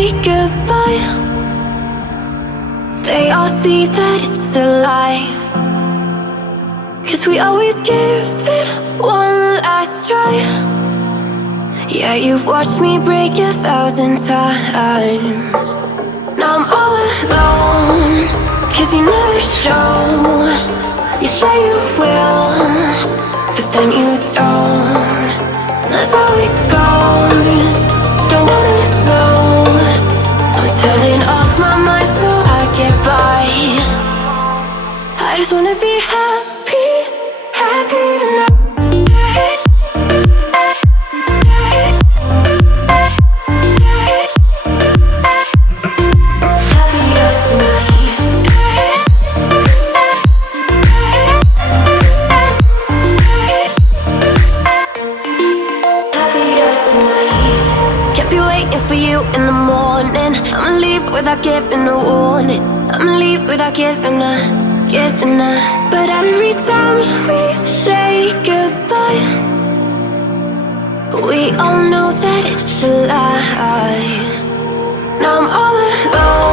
say goodbye, they all see that it's a lie. 'Cause we always give it one last try. Yeah, you've watched me break 1,000 times. Now I'm all alone, 'cause you never show. You say you will, but then you don't. That's how it goes. Don't wanna know. I'm turning off my mind so I get by. I just wanna be happy, happy tonight. Without giving a warning, I'ma leave without giving a. But every time we say goodbye, we all know that it's a lie. Now I'm all alone.